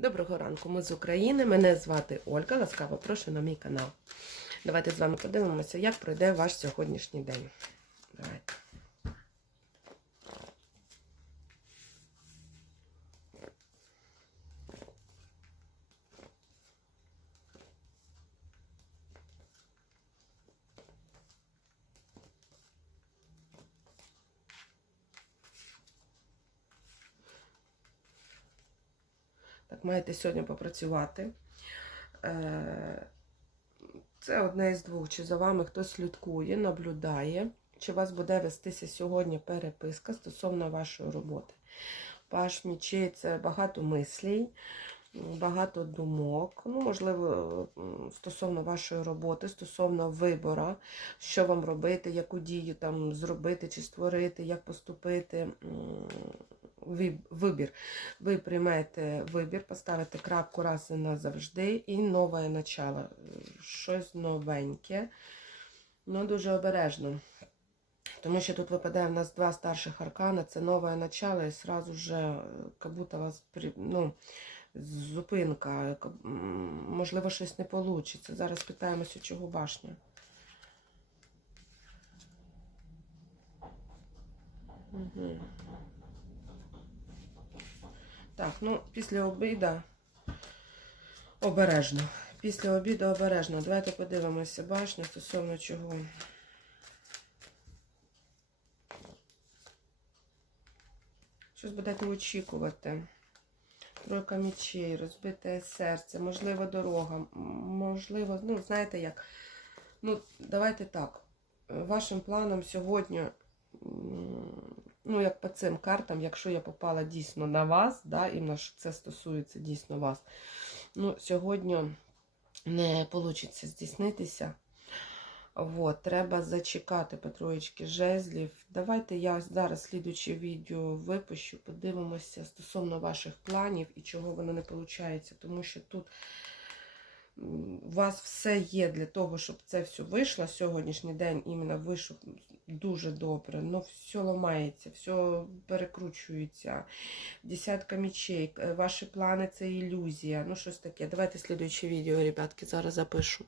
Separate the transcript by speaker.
Speaker 1: Доброго ранку, ми з України. Мене звати Ольга. Ласкаво прошу на мій канал. Давайте з вами подивимося, як пройде ваш сьогоднішній день. Давайте. Так, маєте сьогодні попрацювати. Е, Це одне із двох. Чи за вами хтось слідкує, наблюдає, чи у вас буде вестися сьогодні переписка стосовно вашої роботи. Паш мічей це багато мислій, багато думок. Ну, можливо, стосовно вашої роботи, стосовно вибору, що вам робити, яку дію там зробити чи створити, як поступити. Вибір. Ви приймаєте вибір, поставите крапку раз і назавжди, і нове начало. Щось новеньке. Ну, дуже обережно. Тому що тут випадає в нас два старших аркана, це нове начало, і сразу же, як будто у вас ну, зупинка, можливо, щось не вийде. Зараз питаємося, чого башня. Угу. Так, ну, після обіду обережно. Після обіду обережно. Давайте подивимося башню стосовно чого. Щось будете очікувати. Тройка мечей, розбите серце, можливо, дорога, можливо, ну, знаєте як. Ну, давайте так. Вашим планом сьогодні ну, як по цим картам, якщо я попала дійсно на вас, да, що це стосується дійсно вас, ну, сьогодні не вийде здійснитися. От, треба зачекати по троєчки жезлів. Давайте я зараз слідуче відео випущу, подивимося стосовно ваших планів і чого воно не виходить, тому що тут у вас все є для того, щоб це все вийшло. Сьогоднішній день іменно вийшов дуже добре. Ну, все ламається, все перекручується. Десятка мічей, ваші плани це ілюзія. Ну, щось таке. Давайте слідуюче відео, ребятки, зараз запишу.